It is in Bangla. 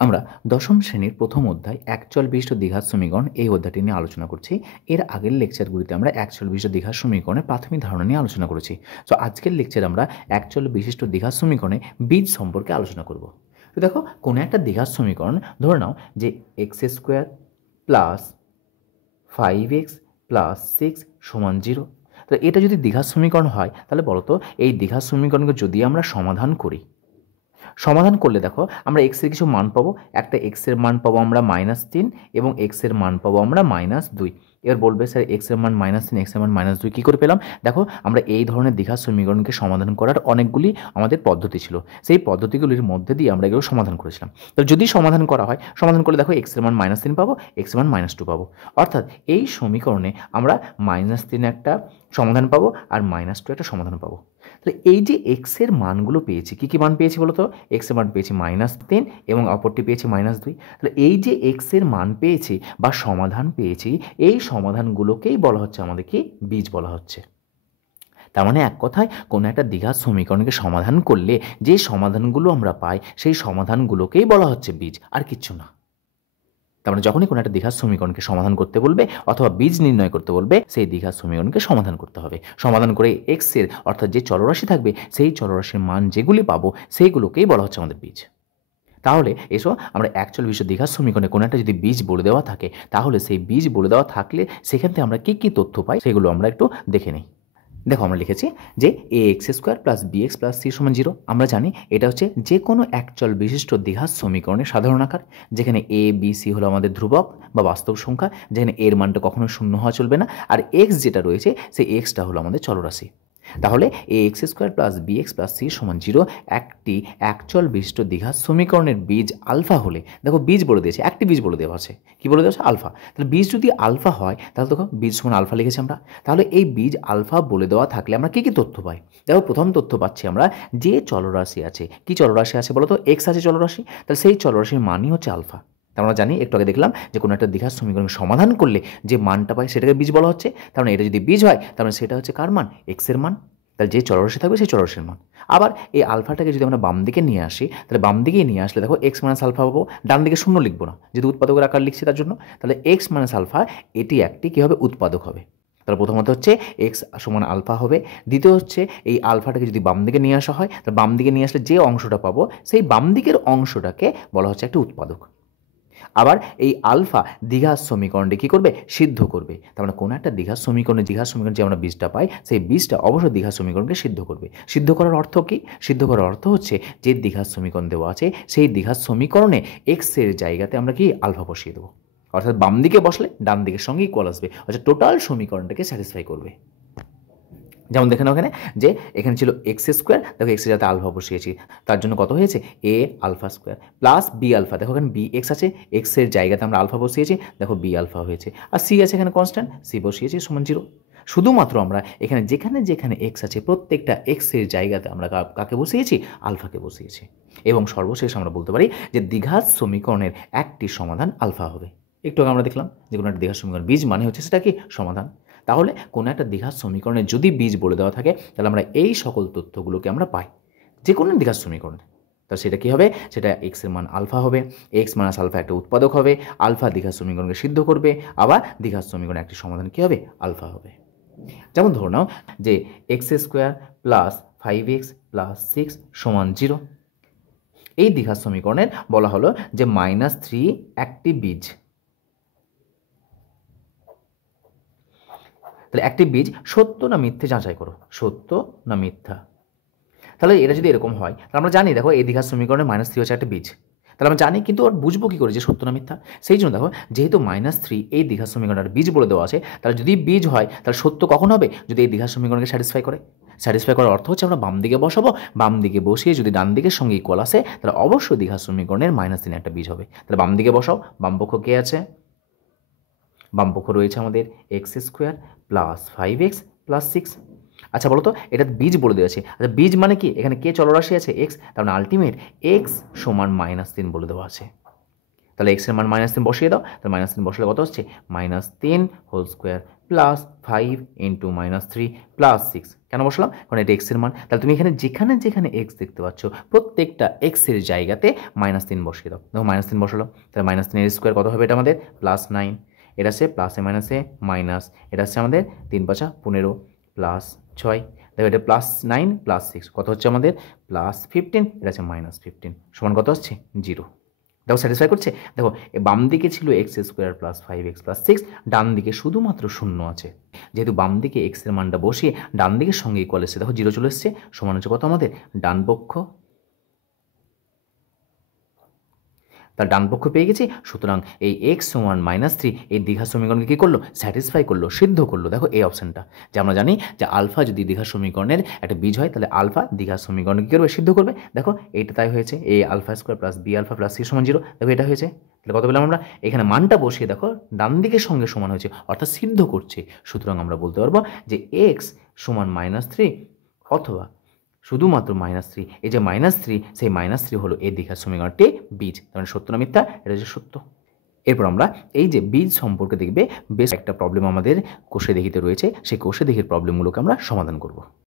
আমরা দশম শ্রেণীর প্রথম অধ্যায় একচল বিশিষ্ট দ্বিঘাত সমীকরণ এই অধ্যায়টি নিয়ে আলোচনা করছি। এর আগের লেকচারগুলিতে আমরা একচল বিশিষ্ট দ্বিঘাত সমীকরণের প্রাথমিক ধারণা নিয়ে আলোচনা করেছি। তো আজকের লেকচারে আমরা একচল বিশিষ্ট দ্বিঘাত সমীকরণে বীজ সম্পর্কে আলোচনা করব। তো দেখো, কোনো একটা দ্বিঘাত সমীকরণ ধরে নাও যে x square plus 5x plus 6 সমান 0। তো এটা যদি দ্বিঘাত সমীকরণ হয় তাহলে বলো তো এই দ্বিঘাত সমীকরণকে যদি আমরা সমাধান করি, সমাধান করলে দেখো আমরা এক্সের কিছু মান পাবো। একটা এক্সের মান পাবো আমরা -3 এবং এক্সের মান পাবো আমরা -2। এবার বলবে স্যার এক্সের মান -3 এক্সের মান -2 কী করে পেলাম? দেখো, আমরা এই ধরনের দ্বিঘাত সমীকরণকে সমাধান করার অনেকগুলি আমাদের পদ্ধতি ছিল। সেই পদ্ধতিগুলির মধ্যে দিয়ে আমরা এগুলো সমাধান করেছিলাম। তো যদি সমাধান করা হয়, সমাধান করলে দেখো এক্সের মান -3 পাবো, এক্সের মান -2 পাবো। অর্থাৎ এই সমীকরণে আমরা -3 একটা সমাধান পাবো আর -2 একটা সমাধান পাবো। তাহলে এই যে এক্সের মানগুলো পেয়েছি, কী কী মান পেয়েছি বলো তো? এক্সের মান পেয়েছি -3 এবং অপরটি পেয়েছি -2। তাহলে এই যে এক্সের মান পেয়েছি বা সমাধান পেয়েছি, এই সমাধানগুলোকেই বলা হচ্ছে আমাদের কি বীজ বলা হচ্ছে। তার মানে এক কথায় কোনো একটা দ্বিঘাত সমীকরণকে সমাধান করলে যে সমাধানগুলো আমরা পাই সেই সমাধানগুলোকেই বলা হচ্ছে বীজ, আর কিচ্ছু না। তার মানে যখনই কোনো একটা দ্বিঘাত সমীকরণকে সমাধান করতে বলবে অথবা বীজ নির্ণয় করতে বলবে, সেই দ্বিঘাত সমীকরণকে সমাধান করতে হবে। সমাধান করে এক্সের অর্থাৎ যে চলরাশি থাকবে সেই চলরাশির মান যেগুলি পাবো সেইগুলোকেই বলা হচ্ছে আমাদের বীজ। তাহলে এসো আমরা একচল বিশিষ্ট দ্বিঘাত সমীকরণে কোনো একটা যদি বীজ বলে দেওয়া থাকে, তাহলে সেই বীজ বলে দেওয়া থাকলে সেখান থেকে আমরা কী কী তথ্য পাই সেগুলো আমরা একটু দেখে নিই। দেখো, আমরা লিখেছি যে a x square plus b x plus c সমান 0। আমরা জানি এটা হচ্ছে যে কোনো একচল বিশিষ্ট দ্বিঘাত সমীকরণের সাধারণ আকার, যেখানে এ বি সি হলো আমাদের ধ্রুবক বা বাস্তব সংখ্যা, যেখানে এর মানটা কখনো শূন্য হওয়া চলবে না, আর এক্স যেটা রয়েছে সেই এক্সটা হলো আমাদের চলরাশি। তাহলে a x square plus b x plus c সমান 0 একটি একচল বিশিষ্ট দ্বিঘাত সমীকরণের বীজ আলফা হলে, দেখো বীজ বলে দিয়েছে, একটি বীজ বলে দেওয়া আছে, কী বলে দেওয়া আছে? আলফা। তাহলে বীজ যদি আলফা হয় তাহলে দেখো বীজ সমান আলফা লিখেছি আমরা। তাহলে এই বীজ আলফা বলে দেওয়া থাকলে আমরা কী কী তথ্য পাই? দেখো, প্রথম তথ্য পাচ্ছি আমরা যে চলরাশি আছে। কি চলরাশি আছে বলো তো? এক্স আছে চলরাশি, তাহলে সেই চলরাশির মানই হচ্ছে আলফা। আমরা জানি, একটু আগে দেখলাম যে কোনো একটা দ্বিঘাত সমীকরণ সমাধান করলে যে মানটা পাই সেটাকে বীজ বলা হচ্ছে। তার মানে এটা যদি বীজ হয় তার মানে সেটা হচ্ছে কার মান? এক্সের মান। তাহলে যে চলরাশি থাকবে সেই চলরাশির মান। আবার এই আলফাটাকে যদি আমরা বাম দিকে নিয়ে আসি, তাহলে বাম দিকে নিয়ে আসলে দেখো এক্স মাইনাস আলফা পাবো। ডান দিকে শূন্য লিখবো না, যেহেতু উৎপাদকের আকার লিখছি তার জন্য। তাহলে এক্স মাইনাস আলফা এটি একটি কী হবে? উৎপাদক হবে। তাহলে প্রথমত হচ্ছে এক্স সমান আলফা হবে। দ্বিতীয় হচ্ছে এই আলফাটাকে যদি বাম দিকে নিয়ে আসা হয়, তাহলে বাম দিকে নিয়ে আসলে যে অংশটা পাবো সেই বাম দিকের অংশটাকে বলা হচ্ছে একটা উৎপাদক। আবার এই আলফা দ্বিঘাত সমীকরণটি কী করবে? সিদ্ধ করবে। তার মানে কোনো একটা দ্বিঘাত সমীকরণ যে আমরা বীজটা পাই সেই বীজটা অবশ্যই দ্বিঘাত সমীকরণকে সিদ্ধ করবে। সিদ্ধ করার অর্থ কী? সিদ্ধ করার অর্থ হচ্ছে যে দ্বিঘাত সমীকরণ দেওয়া আছে সেই দ্বিঘাত সমীকরণে এক্সের জায়গাতে আমরা কি আলফা বসিয়ে দেবো। অর্থাৎ বাম দিকে বসলে ডান দিকের সঙ্গে ইকুয়াল আসবে, অর্থাৎ টোটাল সমীকরণটাকে স্যাটিসফাই করবে। যেমন দেখেন ওখানে যে এখানে ছিল এক্স স্কোয়ার, দেখো এক্সের যাতে আলফা বসিয়েছি, তার জন্য কত হয়েছে? A alpha square plus b alpha. দেখো এখানে বি এক্স আছে, এক্সের জায়গাতে আমরা আলফা বসিয়েছি, দেখো বি আলফা হয়েছে। আর সি আছে এখানে কনস্ট্যান্ট, সি বসিয়েছি সমান 0। শুধুমাত্র আমরা এখানে যেখানে যেখানে এক্স আছে প্রত্যেকটা এক্সের জায়গাতে আমরা কাকে বসিয়েছি? আলফাকে বসিয়েছি। এবং সর্বশেষ আমরা বলতে পারি যে দ্বিঘাত সমীকরণের একটি সমাধান আলফা হবে। একটু আগে আমরা দেখলাম যে কোনো একটা দ্বিঘাত সমীকরণ বীজ মানে হচ্ছে সেটা কি? সমাধান। তাহলে কোনো একটা দ্বিঘাত সমীকরণে যদি বীজ বলে দেওয়া থাকে তাহলে আমরা এই সকল তথ্যগুলোকে আমরা পাই যে কোনো দ্বিঘাত সমীকরণে। তাহলে সেটা কী হবে? সেটা এক্সের মান আলফা হবে, এক্স মাইনাস আলফা একটা উৎপাদক হবে, আলফা দ্বিঘাত সমীকরণকে সিদ্ধ করবে, আবার দ্বিঘাত সমীকরণে একটি সমাধান কী হবে? আলফা হবে। যেমন ধরে নাও যে x square plus 5x plus 6 সমান 0। এই দ্বিঘাত সমীকরণের বলা হলো যে -3 একটি বীজ। তাহলে একটি বীজ সত্য না মিথ্যে যাচাই করো, সত্য না মিথ্যা। তাহলে এটা যদি এরকম হয় তাহলে আমরা জানি, দেখো এই দ্বিঘাত সমীকরণে -3 হচ্ছে একটা বীজ। তাহলে আমরা জানি, কিন্তু আর বুঝবো কী করে যে সত্য না মিথ্যা? সেই জন্য দেখো, যেহেতু -3 এই দ্বিঘাত সমীকরণের বীজ বলে দেওয়া আছে, তাহলে যদি বীজ হয় তাহলে সত্য কখন হবে? যদি এই দ্বিঘাত সমীকরণকে স্যাটিসফাই করে। স্যাটিসফাই করার অর্থ হচ্ছে আমরা বাম দিকে বসাবো, বাম দিকে বসিয়ে যদি ডান দিকের সঙ্গে ইকুয়াল আসে তাহলে অবশ্যই দ্বিঘাত সমীকরণের -3 একটা বীজ হবে। তাহলে বাম দিকে বসাও, বামপক্ষ কে আছে? বামপক্ষ রয়েছে আমাদের x square plus 5x plus 6। আচ্ছা বলো তো, এটা বীজ বলে দেওয়া আছে। আচ্ছা বীজ মানে কি? এখানে কে চলরাশি আছে? এক্স। তার মানে আলটিমেট এক্স সমান -3 বলে দেওয়া আছে। তাহলে এক্সের মান -3 বসিয়ে দাও। তাহলে -3 বসালে কত হচ্ছে? -3 whole square plus 5 into -3 plus 6। কেন বসালাম? কারণ এটা এক্সের মান। তাহলে তুমি এখানে যেখানে যেখানে এক্স দেখতে পাচ্ছ প্রত্যেকটা এক্সের জায়গাতে -3 বসিয়ে দাও। দেখো -3 বসালো, তাহলে -3 এর স্কোয়ার কত হবে? এটা আমাদের +9। এটা হচ্ছে প্লাসে মাইনাসে মাইনাস, এটা হচ্ছে আমাদের 3 × 5 = 15 প্লাস 6। দেখো এটা +9 প্লাস 6 কত হচ্ছে আমাদের? +15। এটা হচ্ছে -15 সমান কত আসছে? 0। দেখো স্যাটিসফাই করছে? দেখো বাম দিকে ছিল x² + 5x + 6, ডান দিকে শুধুমাত্র শূন্য আছে। যেহেতু বাম দিকে x এর মানটা বসিয়ে ডান দিকের সঙ্গে ইকুয়াল এসছে, দেখো 0 চলে এসছে, সমান হচ্ছে কত আমাদের? ডান পক্ষ। তার ডান পক্ষ পেয়ে গেছি। সুতরাং এই x সমান -3 এই দ্বিঘাত সমীকরণকে কী করলো? স্যাটিসফাই করলো, সিদ্ধ করলো। দেখো এই অপশানটা, যে আমরা জানি যে আলফা যদি দ্বিঘাত সমীকরণের একটা বীজ হয় তাহলে আলফা দ্বিঘাত সমীকরণকে কী করবে? সিদ্ধ করবে। দেখো এইটা তাই হয়েছে, a α² + b α + c = 0। দেখো এটা হয়েছে। তাহলে কত পেলাম আমরা? এখানে মানটা বসিয়ে দেখো ডান দিকের সঙ্গে সমান হয়েছে, অর্থাৎ সিদ্ধ করছে। সুতরাং আমরা বলতে পারবো যে x সমান -3 অথবা শুধুমাত্র -3। এই যে -3, সেই -3 হলো এই দ্বিঘাত সমীকরণটি বীজ। তার সত্য না মিথ্যা? এটা হচ্ছে সত্য। এরপর আমরা এই যে বীজ সম্পর্কে দেখবে বেশ একটা প্রবলেম আমাদের কোষে দেখিতে রয়েছে, সেই কোষে দেখির প্রবলেমগুলোকে আমরা সমাধান করব।